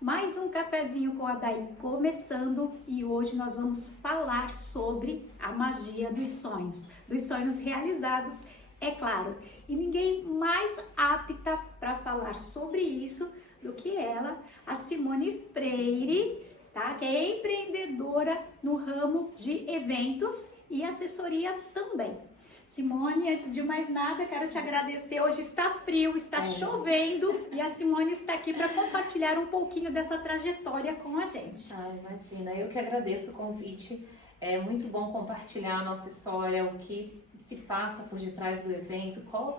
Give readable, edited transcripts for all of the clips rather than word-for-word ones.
Mais um cafezinho com a Day começando e hoje nós vamos falar sobre a magia dos sonhos realizados, é claro. E ninguém mais apta para falar sobre isso do que ela, a Simone Freire, tá? Que é empreendedora no ramo de eventos e assessoria também. Simone, antes de mais nada, quero te agradecer. Hoje está frio, está chovendo e a Simone está aqui para compartilhar um pouquinho dessa trajetória com a gente. Imagina, eu que agradeço o convite. É muito bom compartilhar a nossa história, o que se passa por detrás do evento, qual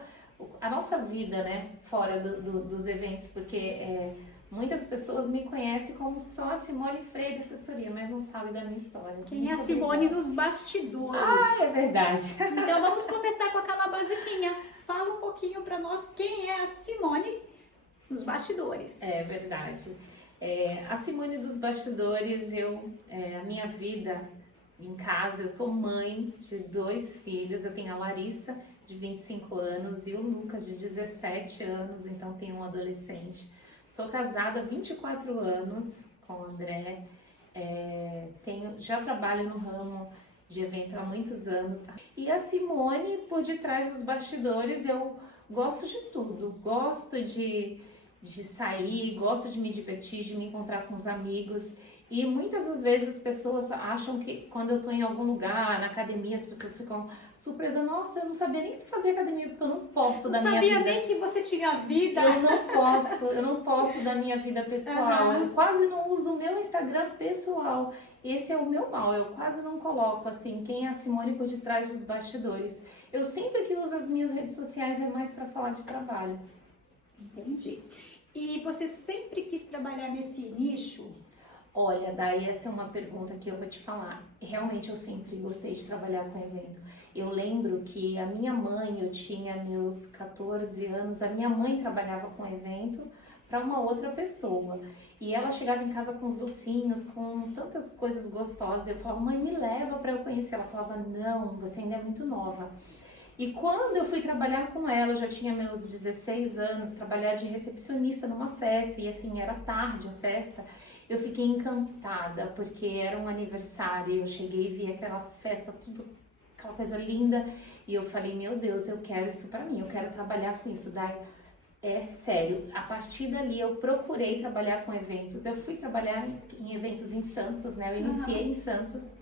a nossa vida, né, fora dos eventos, porque muitas pessoas me conhecem como só a Simone Freire Assessoria, mas não sabem da minha história. Quem é a Simone nos bastidores? É verdade. Então vamos começar com aquela basiquinha. Fala um pouquinho para nós quem é a Simone nos bastidores. É verdade. A Simone dos bastidores, a minha vida em casa, eu sou mãe de 2 filhos, eu tenho a Larissa, de 25 anos, e o Lucas, de 17 anos, então tenho um adolescente. Sou casada há 24 anos com o André, já trabalho no ramo de evento há muitos anos. E a Simone, por detrás dos bastidores, eu gosto de tudo, gosto de sair, gosto de me divertir, de me encontrar com os amigos. E muitas das vezes as pessoas acham que quando eu tô em algum lugar, na academia, as pessoas ficam surpresas. Nossa, eu não sabia nem que tu fazia academia, porque eu não posto da minha vida. Não sabia nem que você tinha vida. Eu não posto da minha vida pessoal. Eu quase não uso o meu Instagram pessoal. Esse é o meu mal, eu quase não coloco assim, quem é a Simone por detrás dos bastidores. Eu sempre que uso as minhas redes sociais é mais para falar de trabalho. Entendi. E você sempre quis trabalhar nesse nicho? Olha, daí essa é uma pergunta que eu vou te falar. Realmente eu sempre gostei de trabalhar com evento. Eu lembro que a minha mãe, eu tinha meus 14 anos, a minha mãe trabalhava com evento para uma outra pessoa. E ela chegava em casa com os docinhos, com tantas coisas gostosas. Eu falava, mãe, me leva para eu conhecer. Ela falava, não, você ainda é muito nova. E quando eu fui trabalhar com ela, eu já tinha meus 16 anos, trabalhar de recepcionista numa festa, e assim, era tarde a festa. Eu fiquei encantada, porque era um aniversário, eu cheguei e vi aquela festa, tudo, aquela coisa linda, e eu falei, meu Deus, eu quero isso pra mim, eu quero trabalhar com isso. Daí, é sério, a partir dali eu procurei trabalhar com eventos, eu fui trabalhar em eventos em Santos, né, eu iniciei em Santos,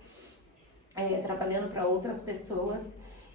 trabalhando para outras pessoas.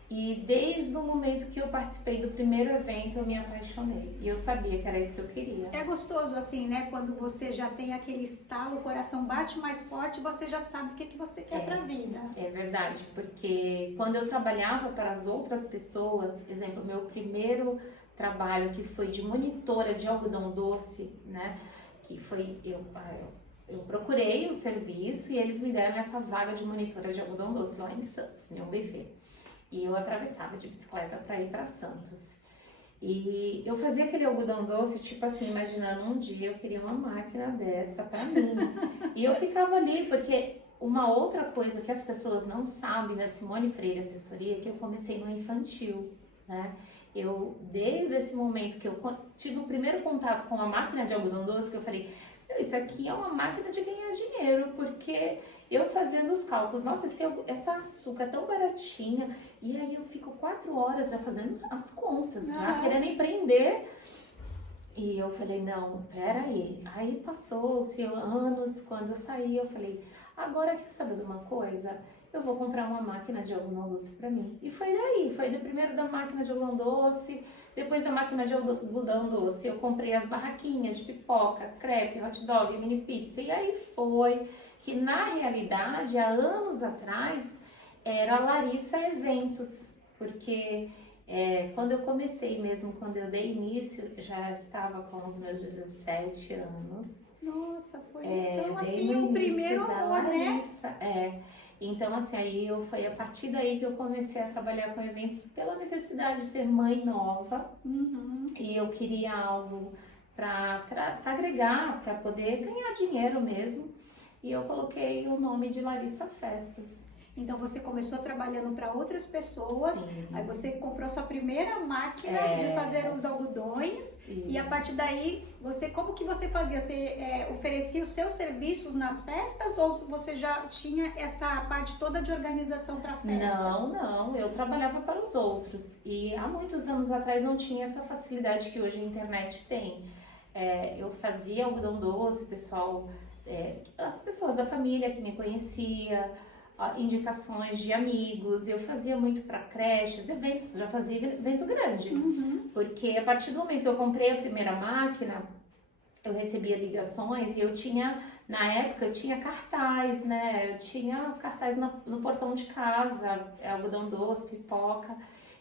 E desde o momento que eu participei do primeiro evento, eu me apaixonei. E eu sabia que era isso que eu queria. É gostoso assim, né? Quando você já tem aquele estalo, o coração bate mais forte, você já sabe o que você quer pra vida. É verdade, porque quando eu trabalhava para as outras pessoas, exemplo, meu primeiro trabalho que foi de monitora de algodão doce, né? Que foi, eu procurei o serviço e eles me deram essa vaga de monitora de algodão doce lá em Santos, em UBV. E eu atravessava de bicicleta para ir para Santos. E eu fazia aquele algodão doce, tipo assim, imaginando um dia eu queria uma máquina dessa para mim. E eu ficava ali, porque uma outra coisa que as pessoas não sabem da Simone Freire Assessoria é que eu comecei no infantil, né? Desde esse momento que eu tive o primeiro contato com a máquina de algodão doce, que eu falei, isso aqui é uma máquina de ganhar dinheiro, porque eu fazendo os cálculos, nossa, essa açúcar é tão baratinha, e aí eu fico 4 horas já fazendo as contas, já querendo empreender. E eu falei, não, peraí. Aí passou-se anos, quando eu saí, eu falei, agora quer saber de uma coisa? Eu vou comprar uma máquina de algodão doce pra mim. E foi daí, foi primeiro da máquina de algodão doce, depois da máquina de algodão doce, eu comprei as barraquinhas de pipoca, crepe, hot dog, mini pizza. E aí foi que, na realidade, há anos atrás, era a Larissa Eventos, porque quando eu comecei mesmo, quando eu dei início, já estava com os meus 17 anos. Nossa, foi então assim o primeiro amor, Larissa, né? Então, assim, foi a partir daí que eu comecei a trabalhar com eventos pela necessidade de ser mãe nova. E eu queria algo para agregar, para poder ganhar dinheiro mesmo. E eu coloquei o nome de Larissa Festas. Então você começou trabalhando para outras pessoas, Sim. aí você comprou sua primeira máquina de fazer os algodões. Isso. E a partir daí, como que você fazia? Você oferecia os seus serviços nas festas ou você já tinha essa parte toda de organização para festas? Não, eu trabalhava para os outros e há muitos anos atrás não tinha essa facilidade que hoje a internet tem. Eu fazia algodão doce, pessoal, as pessoas da família que me conhecia, indicações de amigos, eu fazia muito para creches, eventos, já fazia evento grande, porque a partir do momento que eu comprei a primeira máquina, eu recebia ligações e eu tinha, na época, eu tinha cartaz, né? Eu tinha cartaz no portão de casa, algodão doce, pipoca.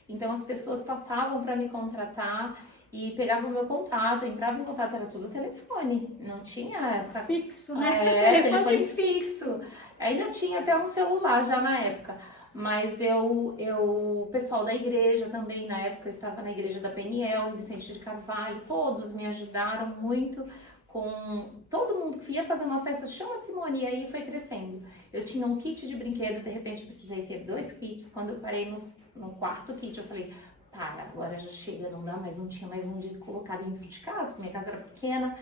Então as pessoas passavam para me contratar e pegavam o meu contato, entravam em contato, era tudo telefone, não tinha essa... Fixo, né? Telefone fixo. Ainda tinha até um celular já na época. Mas o pessoal da igreja também, na época eu estava na igreja da PNL, em Vicente de Carvalho, todos me ajudaram muito com todo mundo que ia fazer uma festa, chama a Simone, e aí foi crescendo. Eu tinha um kit de brinquedo, de repente precisei ter 2 kits, quando eu parei no quarto kit, eu falei, agora já chega, não dá mais, não tinha mais onde colocar dentro de casa, porque minha casa era pequena,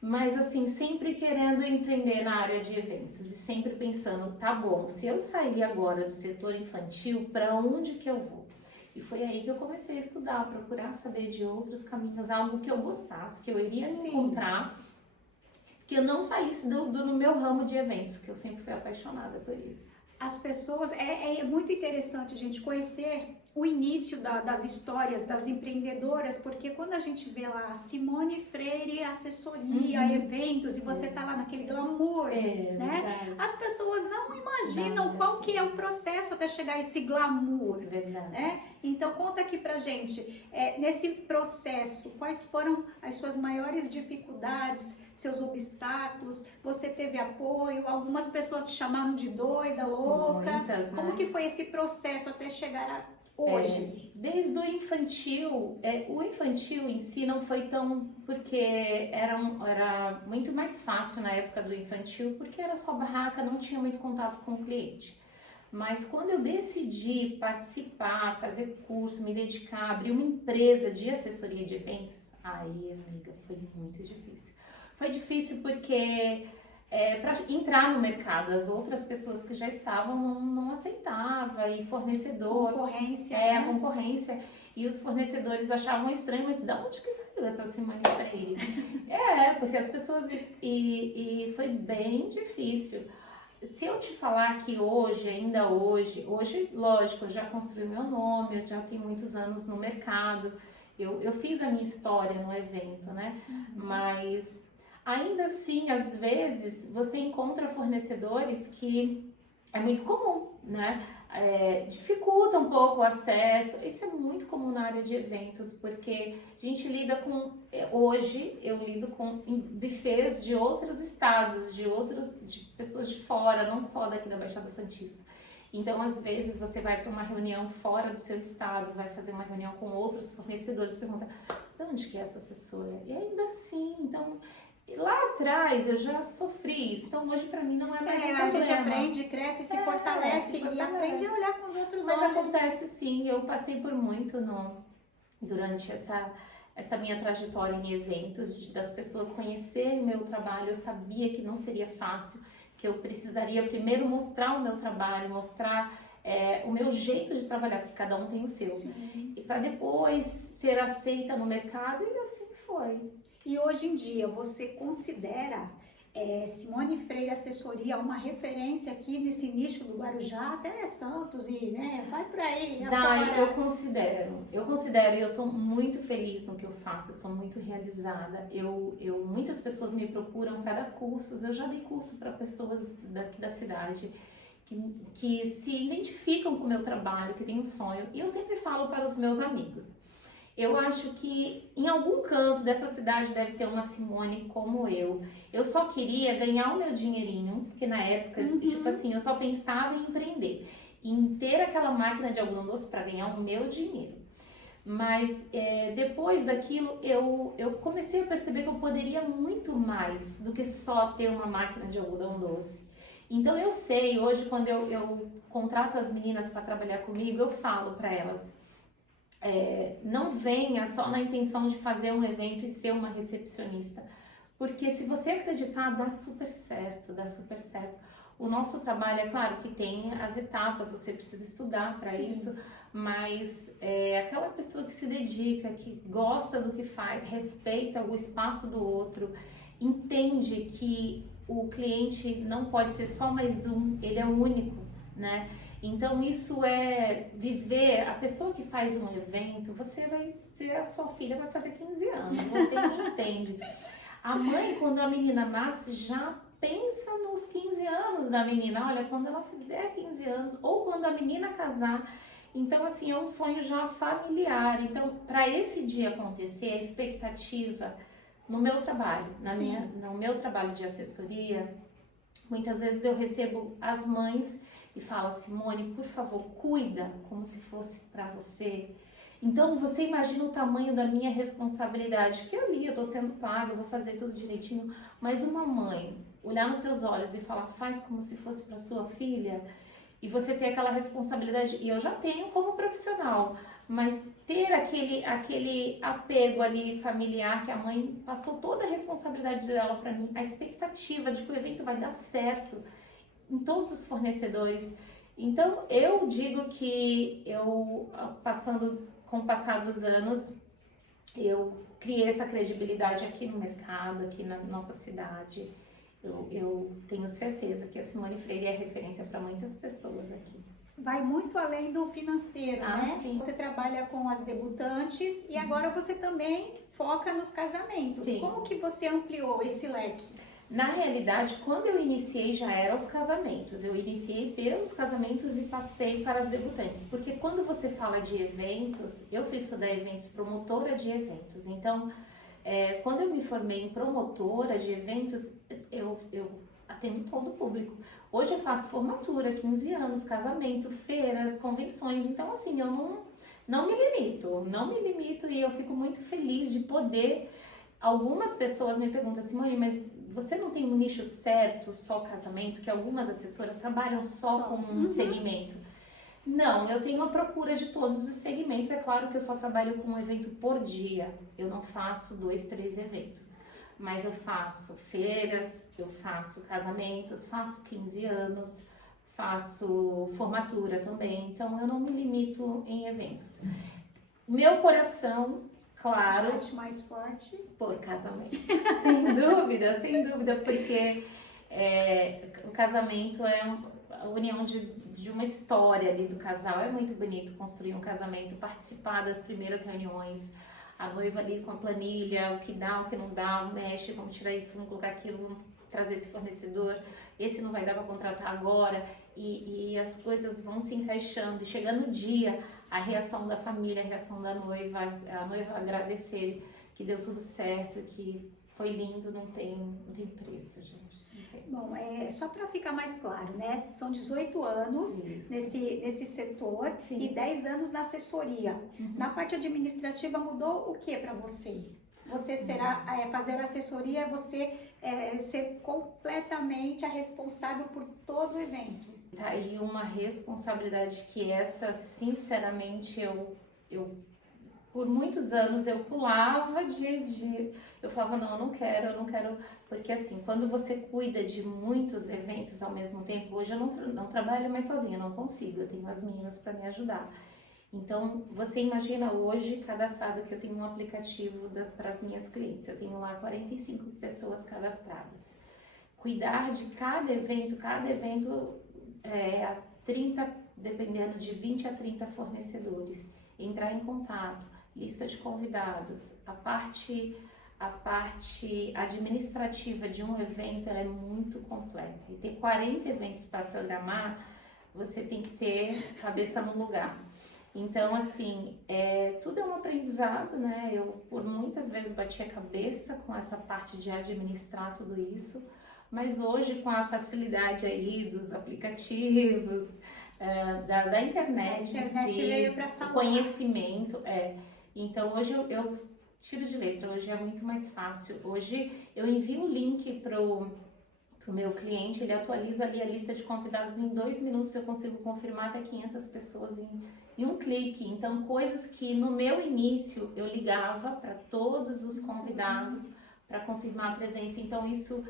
mas assim, sempre querendo empreender na área de eventos e sempre pensando, tá bom, se eu sair agora do setor infantil, para onde que eu vou? E foi aí que eu comecei a estudar, a procurar saber de outros caminhos, algo que eu gostasse, que eu iria me encontrar, que eu não saísse no meu ramo de eventos, que eu sempre fui apaixonada por isso. As pessoas, é muito interessante a gente conhecer o início das histórias das empreendedoras, porque quando a gente vê lá Simone Freire, assessoria, eventos, e você tá lá naquele glamour, né? Verdade. As pessoas não imaginam qual que é o processo até chegar a esse glamour, né? Então conta aqui pra gente, nesse processo, quais foram as suas maiores dificuldades, seus obstáculos, você teve apoio, algumas pessoas te chamaram de doida, louca, muitas, né? Como que foi esse processo até chegar a hoje? Desde o infantil em si não foi tão, porque era muito mais fácil na época do infantil, porque era só barraca, não tinha muito contato com o cliente. Mas quando eu decidi participar, fazer curso, me dedicar, abrir uma empresa de assessoria de eventos, aí, amiga, foi muito difícil. Foi difícil porque para entrar no mercado, as outras pessoas que já estavam não aceitavam, e fornecedor... Concorrência. A concorrência. E os fornecedores achavam estranho, mas de onde que saiu essa Simone Freire? Porque as pessoas... E foi bem difícil. Se eu te falar que ainda hoje, lógico, eu já construí meu nome, eu já tenho muitos anos no mercado, eu fiz a minha história no evento, né? Mas ainda assim, às vezes, você encontra fornecedores que é muito comum, né? Dificulta um pouco o acesso. Isso é muito comum na área de eventos, porque a gente lida com... Hoje, eu lido com buffets de outros estados, de pessoas de fora, não só daqui da Baixada Santista. Então, às vezes, você vai para uma reunião fora do seu estado, vai fazer uma reunião com outros fornecedores, pergunta, de onde que é essa assessora? E ainda assim, então... Lá atrás eu já sofri isso, então hoje pra mim não é mais um problema. A gente aprende, cresce, se fortalece e aprende a olhar com os outros olhos. Mas acontece sim, eu passei por muito durante essa minha trajetória em eventos, das pessoas conhecerem o meu trabalho. Eu sabia que não seria fácil, que eu precisaria primeiro mostrar o meu trabalho, mostrar o meu jeito de trabalhar, porque cada um tem o seu. Sim. E para depois ser aceita no mercado, e assim foi. E hoje em dia, você considera Simone Freire Assessoria uma referência aqui nesse nicho do Guarujá, até Santos e, né, vai por aí. Eu considero, e eu sou muito feliz no que eu faço, eu sou muito realizada. Muitas pessoas me procuram para dar cursos, eu já dei curso para pessoas daqui da cidade que se identificam com o meu trabalho, que têm um sonho, e eu sempre falo para os meus amigos. Eu acho que em algum canto dessa cidade deve ter uma Simone como eu. Eu só queria ganhar o meu dinheirinho, porque na época, tipo assim, eu só pensava em empreender, em ter aquela máquina de algodão doce para ganhar o meu dinheiro. Mas depois daquilo, eu comecei a perceber que eu poderia muito mais do que só ter uma máquina de algodão doce. Então eu sei, hoje quando eu contrato as meninas para trabalhar comigo, eu falo para elas, não venha só na intenção de fazer um evento e ser uma recepcionista, porque se você acreditar, dá super certo, dá super certo. O nosso trabalho, é claro que tem as etapas, você precisa estudar para isso, mas aquela pessoa que se dedica, que gosta do que faz, respeita o espaço do outro, entende que o cliente não pode ser só mais um, ele é único, né? Então isso é viver, a pessoa que faz um evento, a sua filha vai fazer 15 anos, você não entende. A mãe, quando a menina nasce, já pensa nos 15 anos da menina, olha, quando ela fizer 15 anos, ou quando a menina casar. Então, assim, é um sonho já familiar. Então, para esse dia acontecer, a expectativa no meu trabalho, no meu trabalho de assessoria, muitas vezes eu recebo as mães e falo, Simone, por favor, cuida como se fosse para você. Então, você imagina o tamanho da minha responsabilidade, que ali eu tô sendo paga, eu vou fazer tudo direitinho, mas uma mãe olhar nos teus olhos e falar, faz como se fosse para sua filha, e você ter aquela responsabilidade, e eu já tenho como profissional, mas ter aquele apego ali familiar, que a mãe passou toda a responsabilidade dela para mim, a expectativa de que o evento vai dar certo em todos os fornecedores. Então, eu digo que com o passar dos anos, eu criei essa credibilidade aqui no mercado, aqui na nossa cidade. Eu tenho certeza que a Simone Freire é referência para muitas pessoas aqui. Vai muito além do financeiro, né? Sim. Você trabalha com as debutantes e agora você também foca nos casamentos. Sim. Como que você ampliou esse leque? Na realidade, quando eu iniciei já eram os casamentos. Eu iniciei pelos casamentos e passei para as debutantes. Porque quando você fala de eventos, eu fui estudar eventos, promotora de eventos. Então, quando eu me formei em promotora de eventos, eu atendo todo o público. Hoje eu faço formatura, 15 anos, casamento, feiras, convenções. Então, assim, eu não me limito e eu fico muito feliz de poder. Algumas pessoas me perguntam, Simone, mas você não tem um nicho certo, só casamento, que algumas assessoras trabalham só com um segmento? Não, eu tenho a procura de todos os segmentos. É claro que eu só trabalho com um evento por dia. Eu não faço 2, 3 eventos. Mas eu faço feiras, eu faço casamentos, faço 15 anos, faço formatura também. Então, eu não me limito em eventos. Meu coração, claro, Bate mais forte por casamento. Sem dúvida, porque o casamento é a união de uma história ali do casal. É muito bonito construir um casamento, participar das primeiras reuniões, a noiva ali com a planilha, o que dá, o que não dá, mexe, vamos tirar isso, vamos colocar aquilo, vamos trazer esse fornecedor, esse não vai dar para contratar agora, e as coisas vão se encaixando, e chegando o dia, a reação da família, a reação da noiva, a noiva agradecer que deu tudo certo, que foi lindo, não tem preço, gente. Bom, só para ficar mais claro, né? São 18 anos nesse setor. Sim. E 10 anos na assessoria. Na parte administrativa mudou o que para você? Você será fazer assessoria, é você ser completamente a responsável por todo o evento. Tá aí uma responsabilidade que essa, sinceramente, eu por muitos anos eu pulava eu falava, não, eu não quero, porque assim, quando você cuida de muitos eventos ao mesmo tempo, hoje eu não trabalho mais sozinha, eu não consigo, eu tenho as meninas para me ajudar. Então, você imagina hoje, cadastrado, que eu tenho um aplicativo para as minhas clientes, eu tenho lá 45 pessoas cadastradas. Cuidar de cada evento 30, dependendo de 20 a 30 fornecedores, entrar em contato, lista de convidados, a parte administrativa de um evento ela é muito completa. E ter 40 eventos para programar, você tem que ter cabeça no lugar. Então, assim, tudo é um aprendizado, né? Eu, por muitas vezes, bati a cabeça com essa parte de administrar tudo isso, mas hoje, com a facilidade aí dos aplicativos, da internet, veio para o conhecimento, Então, hoje eu tiro de letra, hoje é muito mais fácil. Hoje eu envio o link pro para o meu cliente, ele atualiza ali a lista de convidados em 2 minutos, eu consigo confirmar até 500 pessoas em um clique. Então, coisas que no meu início eu ligava para todos os convidados para confirmar a presença. Então, isso,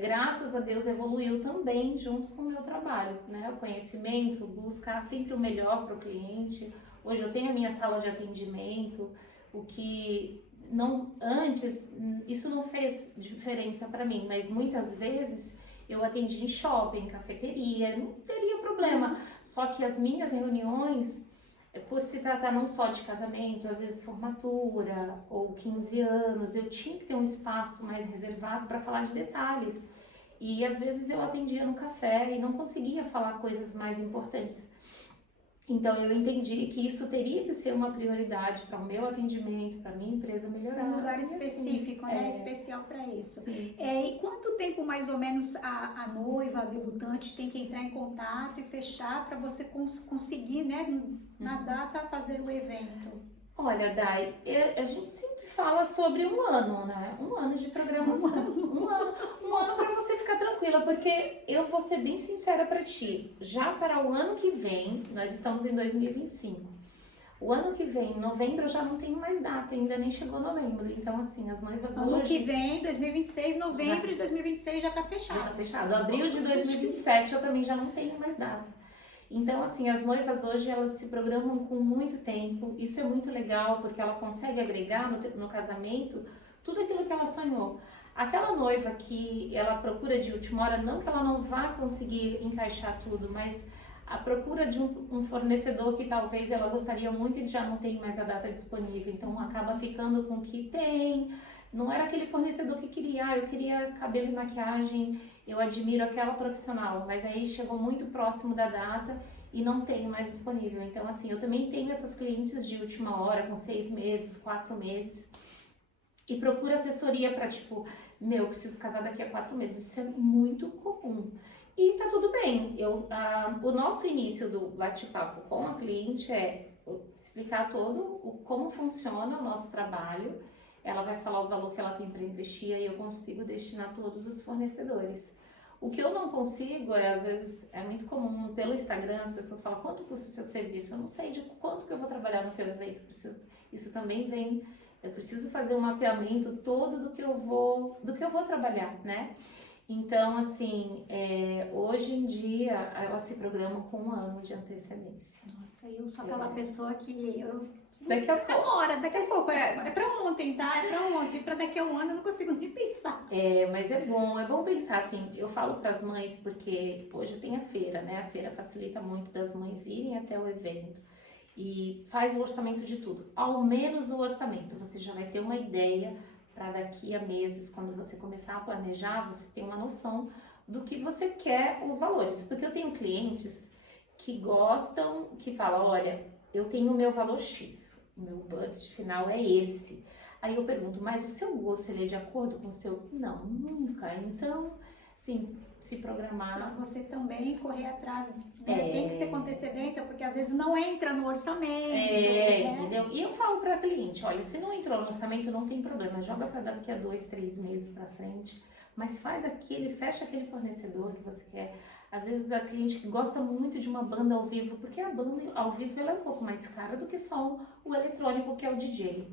graças a Deus, evoluiu também junto com o meu trabalho, né? O conhecimento, buscar sempre o melhor para o cliente. Hoje eu tenho a minha sala de atendimento, o que não antes isso não fez diferença para mim, mas muitas vezes eu atendi em shopping, cafeteria, não teria problema. Só que as minhas reuniões, por se tratar não só de casamento, às vezes formatura ou 15 anos, eu tinha que ter um espaço mais reservado para falar de detalhes. E às vezes eu atendia no café e não conseguia falar coisas mais importantes. Então eu entendi que isso teria que ser uma prioridade para o meu atendimento, para a minha empresa melhorar. Um lugar E específico, assim, né? Especial para isso. Sim. E quanto tempo mais ou menos a noiva, a debutante tem que entrar em contato e fechar para você conseguir, né, na data fazer o evento? Olha, Dai, a gente sempre fala sobre 1 ano, né? 1 ano de programação. Um ano para você ficar tranquila, porque eu vou ser bem sincera para ti. Já para o ano que vem, nós estamos em 2025. O ano que vem, em novembro, eu já não tenho mais data, ainda nem chegou novembro. Então, assim, as noivas Ano hoje... que vem, 2026, novembro de 2026 já tá fechado. Já tá fechado. Abril de 2027 eu também já não tenho mais data. Então, assim, as noivas hoje, elas se programam com muito tempo. Isso é muito legal, porque ela consegue agregar no casamento tudo aquilo que ela sonhou. Aquela noiva que ela procura de última hora, não que ela não vá conseguir encaixar tudo, mas a procura de um fornecedor que talvez ela gostaria muito e já não tem mais a data disponível. Então, acaba ficando com o que tem. Não era aquele fornecedor que queria, eu queria cabelo e maquiagem, eu admiro aquela profissional, mas aí chegou muito próximo da data e não tem mais disponível. Então, assim, eu também tenho essas clientes de última hora, com 6 meses, 4 meses, e procuro assessoria para, tipo, eu preciso casar daqui a 4 meses. Isso é muito comum. E tá tudo bem. O nosso início do bate-papo com a cliente é explicar como funciona o nosso trabalho. Ela vai falar o valor que ela tem para investir e eu consigo destinar todos os fornecedores. O que eu não consigo às vezes, é muito comum pelo Instagram, as pessoas falam, quanto custa o seu serviço? Eu não sei de quanto que eu vou trabalhar no teu evento, isso também vem, eu preciso fazer um mapeamento todo do que eu vou trabalhar, né? Então, assim, hoje em dia, ela se programa com 1 ano de antecedência. Nossa, eu sou aquela pessoa que daqui a pouco. Daqui a pouco. É pra ontem, tá? É pra ontem. Pra daqui a 1 ano eu não consigo nem pensar. Mas é bom pensar, assim, eu falo pras mães porque hoje tem a feira, né? A feira facilita muito das mães irem até o evento e faz o orçamento de tudo. Ao menos o orçamento, você já vai ter uma ideia para daqui a meses, quando você começar a planejar, você tem uma noção do que você quer, os valores. Porque eu tenho clientes que gostam, que falam, olha, eu tenho o meu valor X, o meu budget final é esse. Aí eu pergunto, mas o seu gosto, ele é de acordo com o seu? Não, nunca. Então, sim, se programar. Pra você também correr atrás, né? Tem que ser com antecedência, porque às vezes não entra no orçamento. Né? Entendeu? E eu falo pra cliente, olha, se não entrou no orçamento, não tem problema, joga pra daqui a 2, 3 meses pra frente, mas fecha aquele fornecedor que você quer. Às vezes a cliente que gosta muito de uma banda ao vivo, porque a banda ao vivo ela é um pouco mais cara do que só o eletrônico, que é o DJ.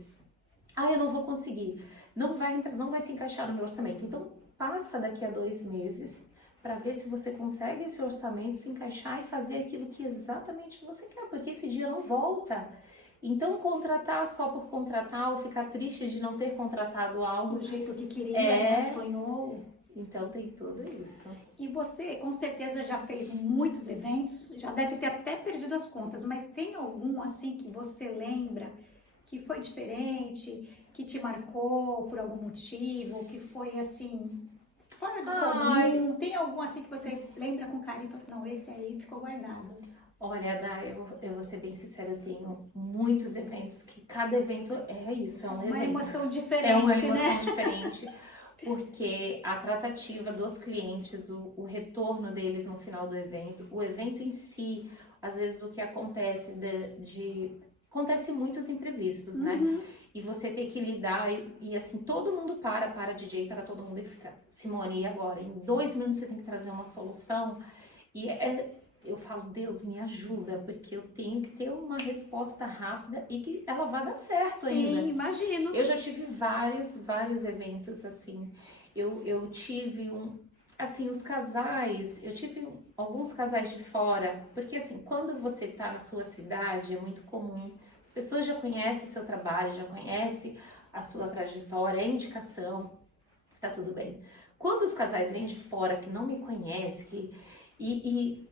Eu não vou conseguir, não vai se encaixar no meu orçamento. Então passa daqui a 2 meses para ver se você consegue esse orçamento se encaixar e fazer aquilo que exatamente você quer, porque esse dia não volta. Então contratar só por contratar ou ficar triste de não ter contratado algo do jeito que queria, sonhou. Então tem tudo isso. E você com certeza já fez muitos eventos, já deve ter até perdido as contas, mas tem algum assim que você lembra que foi diferente, que te marcou por algum motivo, que foi assim, fora do comum? Tem algum assim que você lembra com carinho e fala assim, não, esse aí ficou guardado? Olha, Dai, eu vou ser bem sincera, eu tenho muitos eventos, que cada evento é isso, é um evento. Uma emoção diferente, é uma emoção diferente, porque a tratativa dos clientes, o retorno deles no final do evento, o evento em si, às vezes o que acontece acontece muitos imprevistos, né? e você ter que lidar, e assim, todo mundo para DJ, para todo mundo e fica, Simone, e agora? Em 2 minutos você tem que trazer uma solução, eu falo, Deus, me ajuda, porque eu tenho que ter uma resposta rápida e que ela vai dar certo ainda. Sim, imagino. Eu já tive vários eventos assim. Eu tive assim, os casais, eu tive alguns casais de fora, porque assim, quando você tá na sua cidade, é muito comum, as pessoas já conhecem o seu trabalho, já conhecem a sua trajetória, a indicação, tá tudo bem. Quando os casais vêm de fora, que não me conhecem, e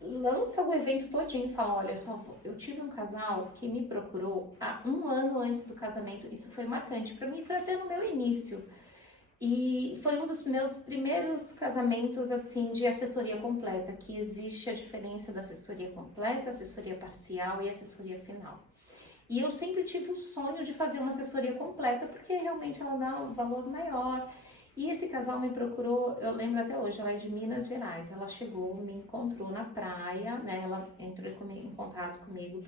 lança o evento todinho e fala, olha, eu tive um casal que me procurou há 1 ano antes do casamento, isso foi marcante, para mim foi até no meu início, e foi um dos meus primeiros casamentos, assim, de assessoria completa, que existe a diferença da assessoria completa, assessoria parcial e assessoria final. E eu sempre tive o sonho de fazer uma assessoria completa, porque realmente ela dá um valor maior. E esse casal me procurou, eu lembro até hoje, ela é de Minas Gerais, ela chegou, me encontrou na praia, né, ela entrou em contato comigo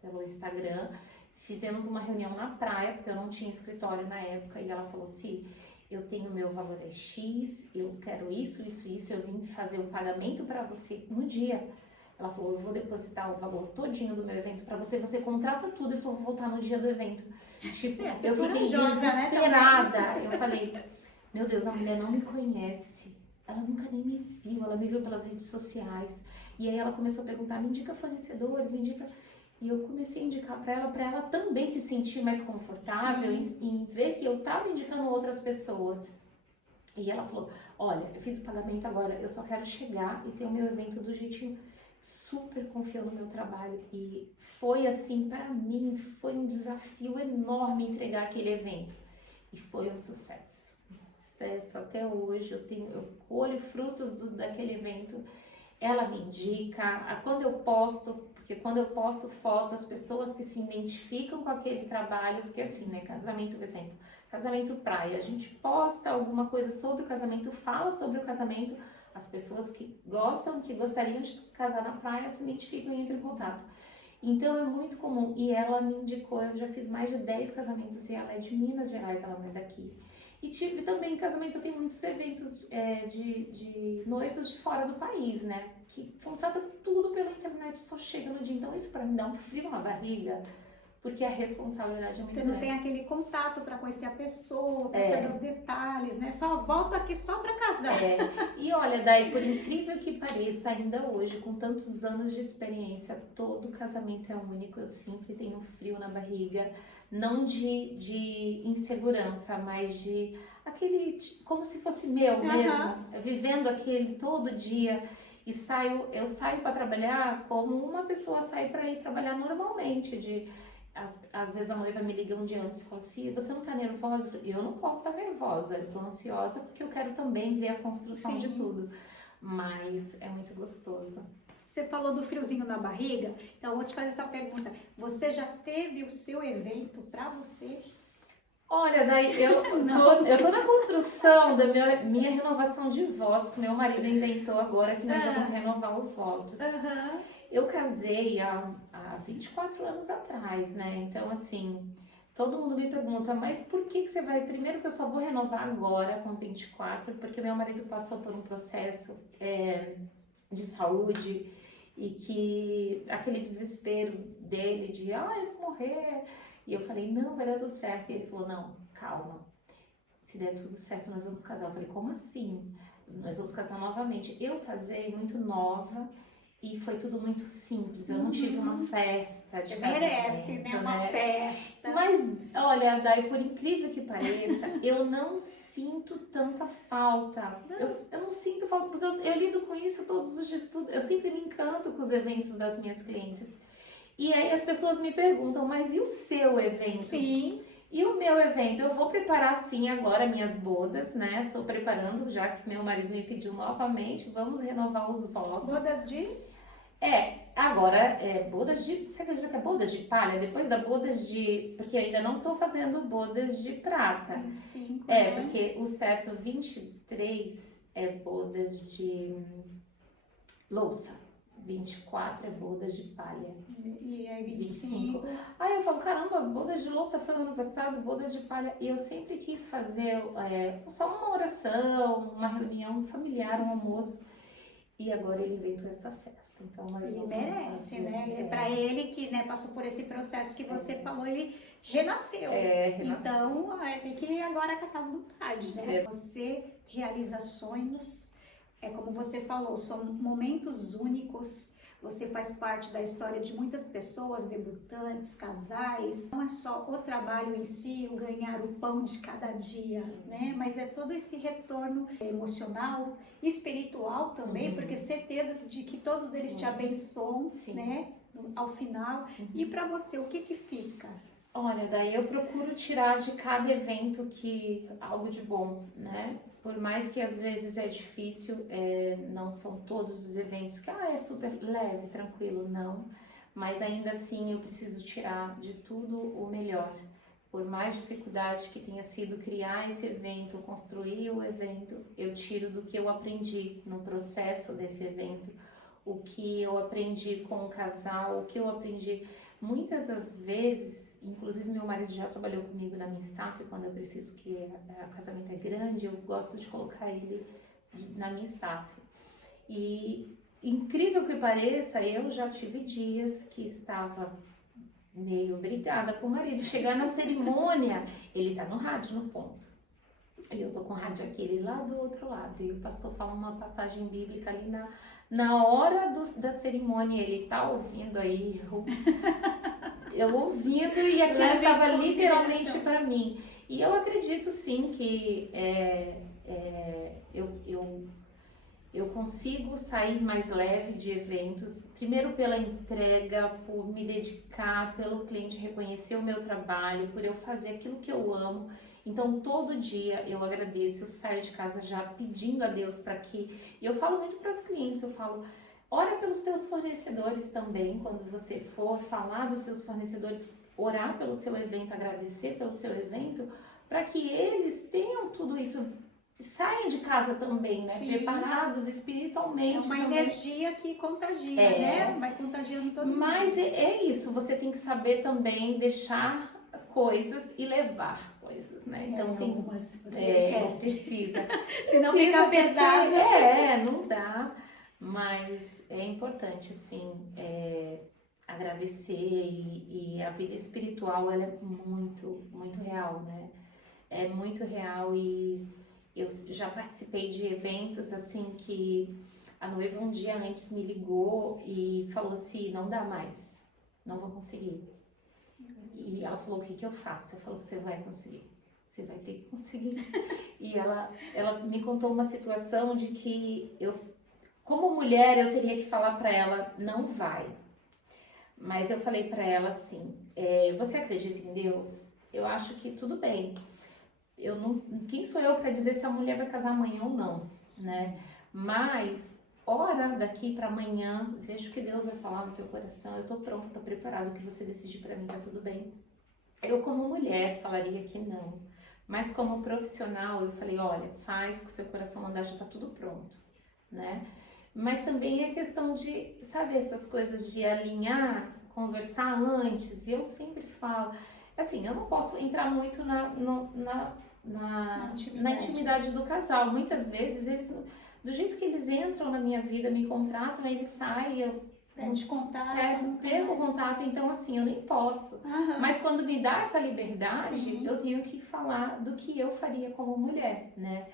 pelo Instagram, fizemos uma reunião na praia, porque eu não tinha escritório na época, e ela falou assim, eu tenho meu valor é X, eu quero isso, eu vim fazer o pagamento para você no dia. Ela falou, eu vou depositar o valor todinho do meu evento para você, você contrata tudo, eu só vou voltar no dia do evento. Tipo, eu fiquei desesperada, né? Eu falei, meu Deus, a mulher não me conhece, ela nunca nem me viu, ela me viu pelas redes sociais. E aí ela começou a perguntar, me indica fornecedores, me indica... E eu comecei a indicar para ela também se sentir mais confortável em ver que eu estava indicando outras pessoas. E ela falou, olha, eu fiz o pagamento agora, eu só quero chegar e ter o meu evento do jeitinho. Super confiou no meu trabalho e foi assim, para mim, foi um desafio enorme entregar aquele evento. E foi um sucesso até hoje, eu colho frutos daquele evento. Ela me indica, quando eu posto, porque quando eu posto foto, as pessoas que se identificam com aquele trabalho, porque assim, né, casamento, por exemplo, casamento praia, a gente posta alguma coisa sobre o casamento, fala sobre o casamento, as pessoas que gostam, que gostariam de casar na praia, se identificam e entram em contato. Então é muito comum, e ela me indicou, eu já fiz mais de 10 casamentos, e ela é de Minas Gerais, ela não é daqui. E tive também, casamento, eu tenho muitos eventos de noivos de fora do país, né? Que contrata tudo pela internet, só chega no dia. Então isso pra mim dá um frio na barriga, porque a responsabilidade é muito grande. Você não tem aquele contato para conhecer a pessoa, para saber os detalhes, né? Só volto aqui só para casar. E olha, daí, por incrível que pareça, ainda hoje, com tantos anos de experiência, todo casamento é único. Eu sempre tenho frio na barriga. Não de insegurança, mas de aquele, como se fosse meu mesmo, vivendo aquele todo dia. E eu saio para trabalhar como uma pessoa sai para ir trabalhar normalmente. Às vezes a noiva me liga um dia antes e fala assim, você não tá nervosa? Eu não posso estar nervosa, eu tô ansiosa porque eu quero também ver a construção de tudo. Mas é muito gostoso. Você falou do friozinho na barriga, então eu vou te fazer essa pergunta. Você já teve o seu evento para você? Olha, daí eu tô na construção da minha renovação de votos, que meu marido inventou agora, que nós vamos renovar os votos. Eu casei há 24 anos atrás, né? Então, assim, todo mundo me pergunta, mas por que você vai... Primeiro que eu só vou renovar agora com 24, porque meu marido passou por um processo de saúde e que aquele desespero dele de, eu vou morrer. E eu falei, não, vai dar tudo certo. E ele falou, não, calma, se der tudo certo nós vamos casar. Eu falei, como assim? Nós vamos casar novamente. Eu casei muito nova e foi tudo muito simples. Eu não tive uma festa de casamento. Merece, né? Uma festa. Mas, olha, daí, por incrível que pareça, eu não sinto tanta falta. Eu não sinto falta, porque eu lido com isso todos os dias. Eu sempre me encanto com os eventos das minhas clientes. E aí as pessoas me perguntam, mas e o seu evento? Sim. E o meu evento? Eu vou preparar sim agora minhas bodas, né? Tô preparando, já que meu marido me pediu novamente, vamos renovar os votos. Bodas de? Agora, bodas de... Você acredita que é bodas de palha? Depois da bodas de... Porque ainda não tô fazendo bodas de prata. 25, porque o certo 23 é bodas de louça. 24 é bodas de palha. E aí 25. Aí eu falo, caramba, bodas de louça foi no ano passado, bodas de palha. E eu sempre quis fazer só uma oração, uma reunião familiar, um almoço. E agora ele inventou essa festa. Então nós Ele vamos merece, fazer, né? É para ele que, né, passou por esse processo que você falou, ele renasceu. renasceu. Então, tem que agora acatar a vontade, né? Você realiza sonhos, como você falou, são momentos únicos. Você faz parte da história de muitas pessoas, debutantes, casais. Não é só o trabalho em si, o ganhar o pão de cada dia, né? Mas é todo esse retorno emocional, espiritual também, porque certeza de que todos eles te abençoam, né? Ao final. E para você, o que fica? Olha, daí eu procuro tirar de cada evento algo de bom, né? Por mais que às vezes é difícil, não são todos os eventos que é super leve, tranquilo, não. Mas ainda assim eu preciso tirar de tudo o melhor. Por mais dificuldade que tenha sido criar esse evento, construir o evento, eu tiro do que eu aprendi no processo desse evento, o que eu aprendi com o casal, o que eu aprendi. Muitas das vezes, inclusive meu marido já trabalhou comigo na minha staff, quando eu preciso que o casamento é grande, eu gosto de colocar ele na minha staff. E incrível que pareça, eu já tive dias que estava meio brigada com o marido. Chegar na cerimônia, ele tá no rádio, no ponto. E eu tô com o rádio aquele lá do outro lado. E o pastor fala uma passagem bíblica ali na hora da cerimônia, ele tá ouvindo aí, eu ouvindo, e aquilo estava literalmente para mim. E eu acredito sim que eu consigo sair mais leve de eventos, primeiro pela entrega, por me dedicar, pelo cliente reconhecer o meu trabalho, por eu fazer aquilo que eu amo. Então, todo dia eu agradeço, eu saio de casa já pedindo a Deus para que... E eu falo muito para as clientes, eu falo, ora pelos teus fornecedores também, quando você for falar dos seus fornecedores, orar pelo seu evento, agradecer pelo seu evento, para que eles tenham tudo isso, saiam de casa também, né? Sim. Preparados espiritualmente. É uma também. Energia que contagia, né? Vai contagiando todo mundo. Mas é isso, você tem que saber também deixar coisas e levar coisas, né? Então tem algumas você esquece. Precisa. Senão fica pesado. Não dá. Mas é importante, sim, agradecer e a vida espiritual, ela é muito, muito real, né? É muito real e eu já participei de eventos, assim, que a noiva um dia antes me ligou e falou assim, não dá mais, não vou conseguir. E ela falou, o que eu faço? Eu falei, você vai conseguir, você vai ter que conseguir. E ela me contou uma situação de que como mulher, eu teria que falar para ela, não vai. Mas eu falei para ela assim, você acredita em Deus? Eu acho que tudo bem. Quem sou eu para dizer se a mulher vai casar amanhã ou não, né? Mas, ora daqui para amanhã, veja o que Deus vai falar no teu coração, eu tô pronta, tô preparada, o que você decidir para mim tá tudo bem. Eu como mulher falaria que não. Mas como profissional, eu falei, olha, faz o que o seu coração mandar, já tá tudo pronto, né? Mas também é questão de, sabe, essas coisas de alinhar, conversar antes. E eu sempre falo, assim, eu não posso entrar muito na intimidade do casal. Muitas vezes, eles, do jeito que eles entram na minha vida, me contratam, eles saem, eu perco o contato. Então, assim, eu nem posso. Mas quando me dá essa liberdade, sim, eu tenho que falar do que eu faria como mulher, né?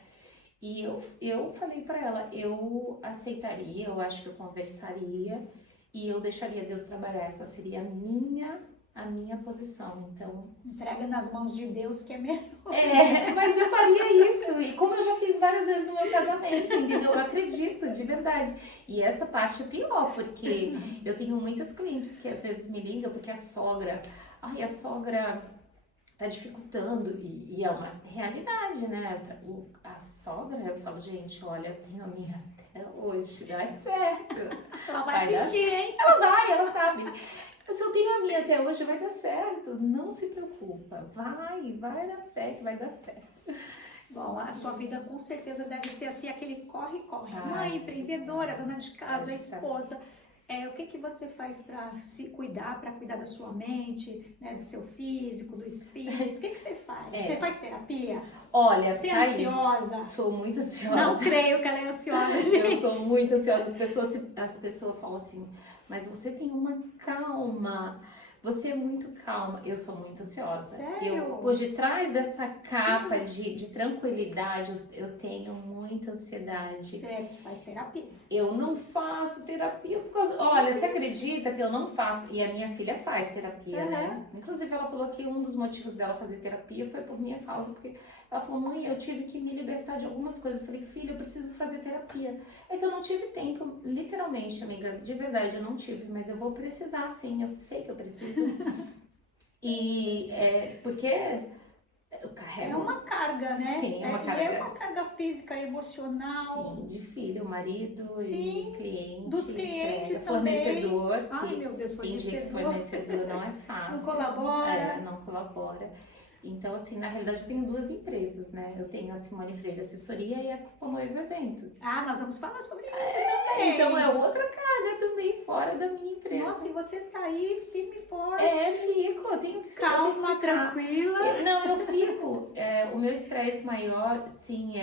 E eu falei para ela, eu aceitaria, eu acho que eu conversaria e eu deixaria Deus trabalhar. Essa seria a minha posição. Então, entrega nas mãos de Deus que é melhor. Mas eu faria isso. E como eu já fiz várias vezes no meu casamento, entendeu? Eu acredito, de verdade. E essa parte é pior, porque eu tenho muitas clientes que às vezes me ligam porque a sogra tá dificultando, e é uma realidade, né? A sogra, eu falo, gente, olha, eu tenho a minha até hoje, vai certo. Ela vai assistir, hein? Ela sabe. Se eu tenho a minha até hoje, vai dar certo. Não se preocupa, vai na fé que vai dar certo. Bom, a sua vida com certeza deve ser assim, aquele corre-corre. Mãe, empreendedora, dona de casa, esposa. o que que você faz para se cuidar, para cuidar da sua mente, né, do seu físico, do espírito? O que que você faz? Você faz terapia? Olha, Você é tá aí. ansiosa? Sou muito ansiosa. Não creio que ela é ansiosa, gente. Eu sou muito ansiosa. As pessoas falam assim, mas você tem uma calma. Você é muito calma. Eu sou muito ansiosa. Sério? Por detrás dessa capa de tranquilidade, eu tenho muita ansiedade. Você faz terapia? Eu não faço terapia por causa... Olha, você acredita que eu não faço? E a minha filha faz terapia, né? Inclusive, ela falou que um dos motivos dela fazer terapia foi por minha causa, porque ela falou, mãe, eu tive que me libertar de algumas coisas. Eu falei, filha, eu preciso fazer terapia. É que eu não tive tempo, literalmente, amiga, de verdade, eu não tive, mas eu vou precisar, sim, eu sei que eu preciso. E porque eu carrego... É uma carga, né? Sim, é uma carga. E é uma carga física, emocional. Sim, de filho, marido Sim, e cliente. dos clientes também. Fornecedor. Ai, meu Deus, Fornecedor não é fácil. Não colabora. Não colabora. Então, assim, na realidade eu tenho duas empresas, né? Eu tenho a Simone Freire Assessoria e a Expo Noiva Eventos. Ah, nós vamos falar sobre isso também. Então é outra carga também fora da minha empresa. Nossa, e você tá aí firme e forte. Fico, eu tenho que calma, tranquila. Eu fico. O meu estresse maior, sim,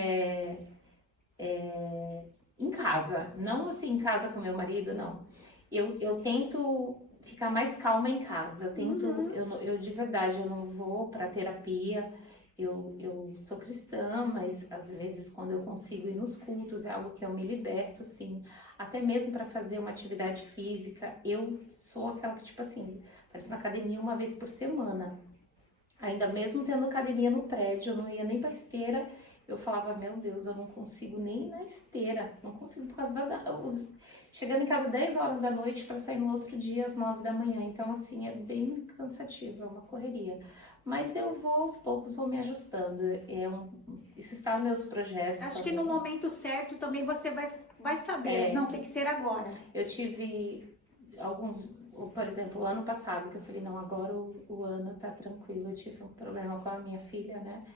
em casa. Não assim em casa com meu marido, não. Eu tento ficar mais calma em casa. Eu tento, eu de verdade, eu não vou pra terapia. Eu sou cristã, mas às vezes quando eu consigo ir nos cultos é algo que eu me liberto, sim. Até mesmo para fazer uma atividade física, eu sou aquela que, tipo assim, parece na academia uma vez por semana. Ainda mesmo tendo academia no prédio, eu não ia nem pra esteira. Eu falava, meu Deus, eu não consigo nem ir na esteira. Não consigo por causa chegando em casa 10 horas da noite para sair no outro dia às 9 da manhã. Então, assim, é bem cansativo, é uma correria. Mas eu vou aos poucos, vou me ajustando. Isso está nos meus projetos. Acho também. que no momento certo também você vai saber. Não tem que ser agora. Eu tive alguns, por exemplo, o ano passado, que eu falei, não, agora o ano tá tranquilo. Eu tive um problema com a minha filha, né?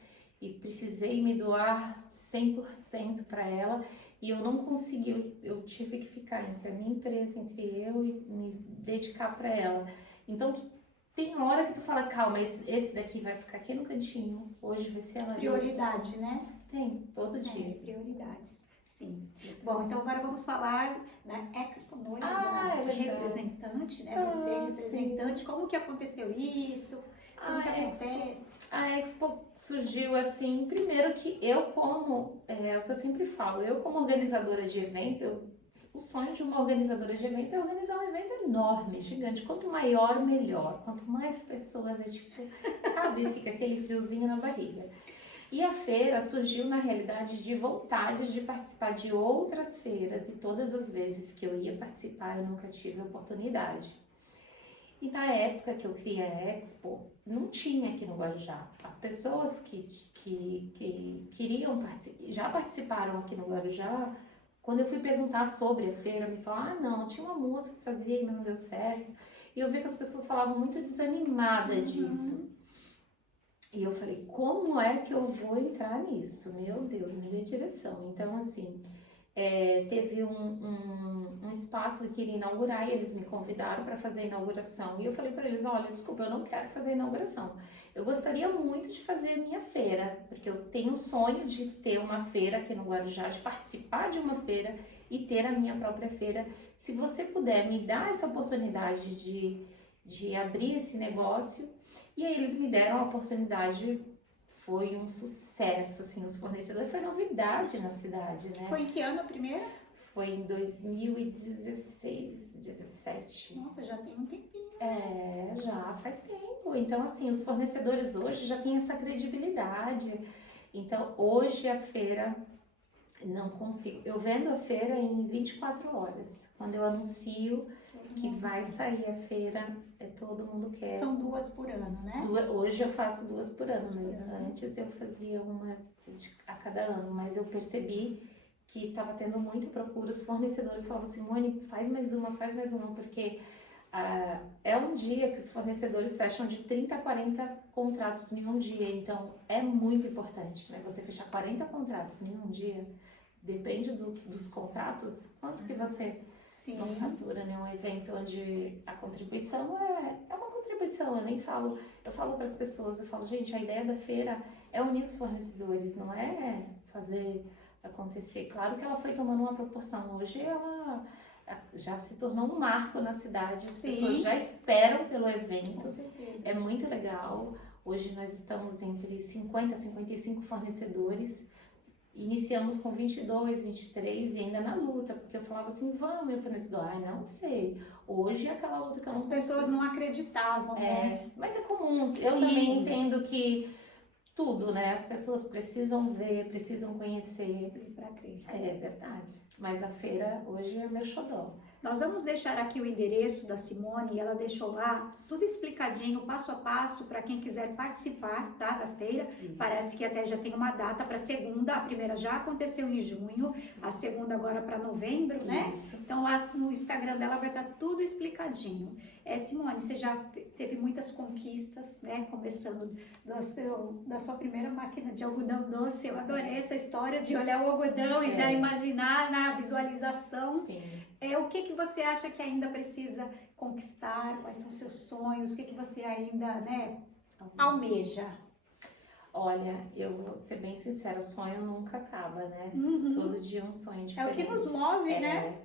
E precisei me doar 100% para ela. E eu não consegui, eu tive que ficar entre a minha empresa, entre eu e me dedicar para ela. Então, tem hora que tu fala, calma, esse daqui vai ficar aqui no cantinho, hoje vai ser ela. Prioridade, né? Tem, todo dia. Prioridades, sim. Bom, então agora vamos falar na Expo Noiva, representante, né? Você é representante, como que aconteceu isso? Como que acontece? A Expo surgiu assim, primeiro que eu como, o que eu sempre falo, eu como organizadora de evento, o sonho de uma organizadora de evento é organizar um evento enorme, gigante, quanto maior, melhor, quanto mais pessoas, sabe, fica aquele friozinho na barriga. E a feira surgiu na realidade de vontade de participar de outras feiras, e todas as vezes que eu ia participar eu nunca tive oportunidade. E na época que eu criei a Expo, não tinha aqui no Guarujá. As pessoas que queriam participar, já participaram aqui no Guarujá, quando eu fui perguntar sobre a feira, me falaram, não, tinha uma moça que fazia e não deu certo. E eu vi que as pessoas falavam muito desanimada disso. E eu falei, como é que eu vou entrar nisso? Meu Deus, me dê direção. Então, assim, teve um espaço que queria inaugurar e eles me convidaram para fazer a inauguração. E eu falei para eles, olha, desculpa, eu não quero fazer a inauguração. Eu gostaria muito de fazer a minha feira, porque eu tenho o sonho de ter uma feira aqui no Guarujá, de participar de uma feira e ter a minha própria feira. Se você puder me dar essa oportunidade de abrir esse negócio. E aí eles me deram a oportunidade. Foi um sucesso, assim, os fornecedores, foi novidade na cidade, né? Foi em que ano a primeira? Foi em 2016, 17. Nossa, já tem um tempinho. Já faz tempo. Então, assim, os fornecedores hoje já têm essa credibilidade. Então, hoje a feira, não consigo. Eu vendo a feira em 24 horas. Quando eu anuncio que vai sair a feira, todo mundo quer. São 2 por ano, né? Hoje eu faço 2 por ano. Antes eu fazia uma a cada ano, mas eu percebi que estava tendo muita procura. Os fornecedores falavam assim, Simone, faz mais uma, porque é um dia que os fornecedores fecham de 30 a 40 contratos em um dia. Então é muito importante, né? Você fechar 40 contratos em um dia, depende dos contratos, quanto que você Sim. não fatura nenhum evento onde a contribuição é uma contribuição. Eu falo para as pessoas, eu falo, gente, a ideia da feira é unir os fornecedores, não é fazer acontecer. Claro que ela foi tomando uma proporção. Hoje ela já se tornou um marco na cidade, as Sim. pessoas já esperam pelo evento. Com certeza. É muito legal. Hoje nós estamos entre 50 e 55 fornecedores. Iniciamos com 22, 23 e ainda na luta, porque eu falava assim, vamos, meu fornecedor, ai, não sei. Hoje é aquela luta que eu não As pessoas não acreditavam, né? mas é comum. Eu Sim. também entendo que tudo, né? As pessoas precisam ver, precisam conhecer. Pra crer. É verdade. Mas a feira hoje é meu xodó. Nós vamos deixar aqui o endereço da Simone, ela deixou lá tudo explicadinho, passo a passo, para quem quiser participar, tá, da feira. Parece que até já tem uma data para segunda, a primeira já aconteceu em junho, a segunda agora para novembro, né? Isso. Então lá no Instagram dela vai estar tudo explicadinho. Simone, você já teve muitas conquistas, né? Começando da sua primeira máquina de algodão doce. Eu adorei essa história de olhar o algodão e já imaginar na visualização. Sim. O que você acha que ainda precisa conquistar? Quais são seus sonhos? O que você ainda, né, almeja? Olha, eu vou ser bem sincera, o sonho nunca acaba, né? Uhum. Todo dia um sonho diferente. É o que nos move, né?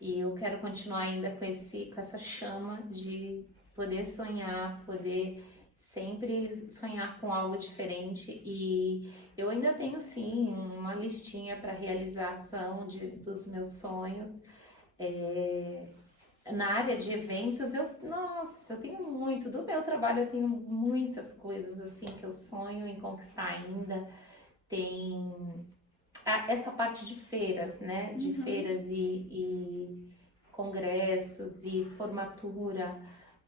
E eu quero continuar ainda com essa chama de poder sonhar, poder sempre sonhar com algo diferente. E eu ainda tenho, sim, uma listinha para realização dos meus sonhos. Na área de eventos, eu tenho muito, do meu trabalho eu tenho muitas coisas assim que eu sonho em conquistar ainda. Tem essa parte de feiras, né? De feiras e congressos e formatura,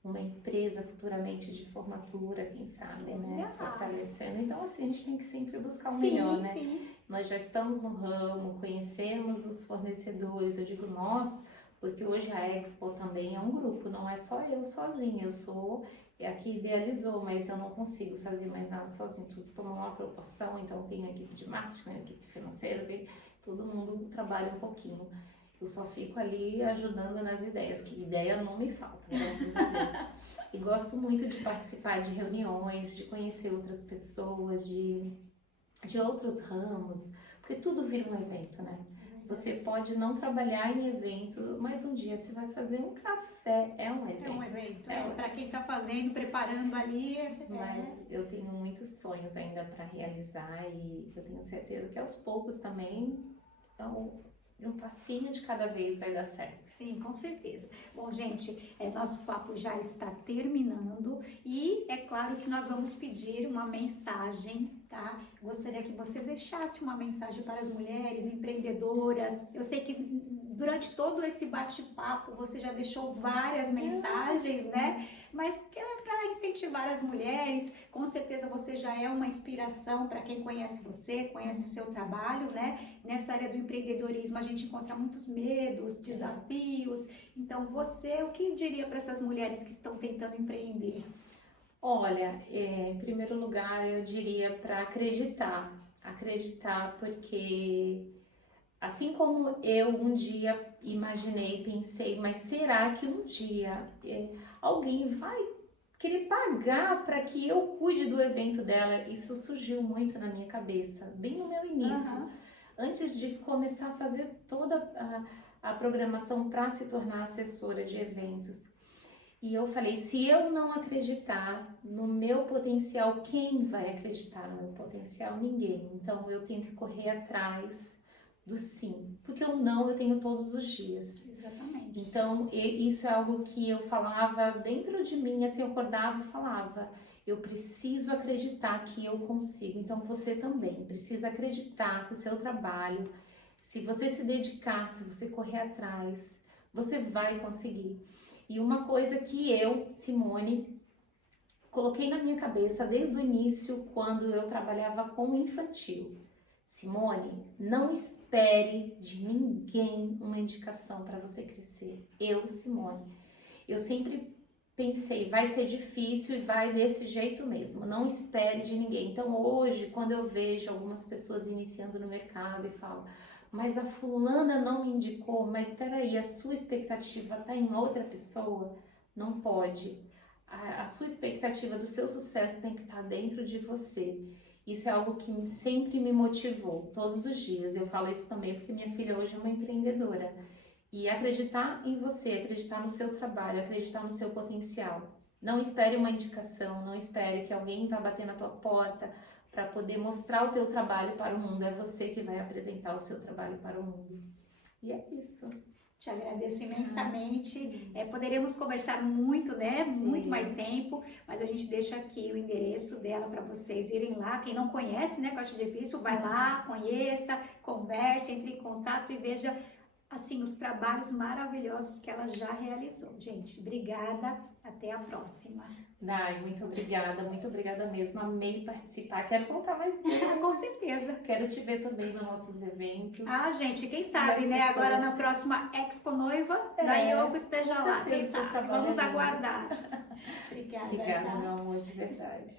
uma empresa futuramente de formatura, quem sabe, né? Fortalecendo. Então, assim, a gente tem que sempre buscar o melhor, né? Sim. Nós já estamos no ramo, conhecemos os fornecedores, eu digo nós, porque hoje a Expo também é um grupo, não é só eu sozinha, eu sou a que idealizou, mas eu não consigo fazer mais nada sozinho, tudo toma uma proporção, então tem a equipe de marketing, a equipe financeira, todo mundo trabalha um pouquinho. Eu só fico ali ajudando nas ideias, que ideia não me falta, graças a Deus. E gosto muito de participar de reuniões, de conhecer outras pessoas, de outros ramos, porque tudo vira um evento, né? Você pode não trabalhar em evento, mas um dia você vai fazer um café, é um evento. É um evento. Para quem está fazendo, preparando ali. Mas eu tenho muitos sonhos ainda para realizar e eu tenho certeza que aos poucos também, um passinho de cada vez vai dar certo. Sim, com certeza. Bom, gente, nosso papo já está terminando e é claro que nós vamos pedir uma mensagem, tá? Gostaria que você deixasse uma mensagem para as mulheres empreendedoras. Eu sei que durante todo esse bate-papo você já deixou várias mensagens, né? Mas para incentivar as mulheres, com certeza você já é uma inspiração para quem conhece você, conhece o seu trabalho, né? Nessa área do empreendedorismo a gente encontra muitos medos, desafios. Então você, o que diria para essas mulheres que estão tentando empreender? Olha, em primeiro lugar eu diria para acreditar porque assim como eu um dia imaginei, pensei, mas será que um dia alguém vai querer pagar para que eu cuide do evento dela? Isso surgiu muito na minha cabeça, bem no meu início, antes de começar a fazer toda a programação para se tornar assessora de eventos. E eu falei, se eu não acreditar no meu potencial, quem vai acreditar no meu potencial? Ninguém. Então eu tenho que correr atrás do sim, porque o não eu tenho todos os dias. Exatamente. Então isso é algo que eu falava dentro de mim, assim, eu acordava e falava, eu preciso acreditar que eu consigo. Então você também precisa acreditar que o seu trabalho, se você se dedicar, se você correr atrás, você vai conseguir. E uma coisa que eu, Simone, coloquei na minha cabeça desde o início, quando eu trabalhava com infantil. Simone, não espere de ninguém uma indicação para você crescer. Eu, Simone, eu sempre pensei, vai ser difícil e vai desse jeito mesmo. Não espere de ninguém. Então hoje, quando eu vejo algumas pessoas iniciando no mercado e falo, mas a fulana não me indicou, mas espera aí, a sua expectativa está em outra pessoa? Não pode. A sua expectativa do seu sucesso tem que estar dentro de você. Isso é algo que sempre me motivou, todos os dias. Eu falo isso também porque minha filha hoje é uma empreendedora. E acreditar em você, acreditar no seu trabalho, acreditar no seu potencial. Não espere uma indicação, não espere que alguém vá bater na tua porta para poder mostrar o teu trabalho para o mundo. É você que vai apresentar o seu trabalho para o mundo. E é isso. Te agradeço imensamente. Poderíamos conversar muito, né? Muito mais tempo, mas a gente deixa aqui o endereço dela para vocês irem lá. Quem não conhece, né, Coach Difícil, vai lá, conheça, converse, entre em contato e veja, assim, os trabalhos maravilhosos que ela já realizou. Gente, obrigada. Até a próxima. Dai, muito obrigada mesmo. Amei participar. Quero voltar mais vezes. Com certeza. Quero te ver também nos nossos eventos. Gente, quem sabe, né? Agora na próxima Expo Noiva, da Yoko esteja lá. Quem sabe? Vamos aguardar. Obrigada. Obrigada, meu amor, de verdade.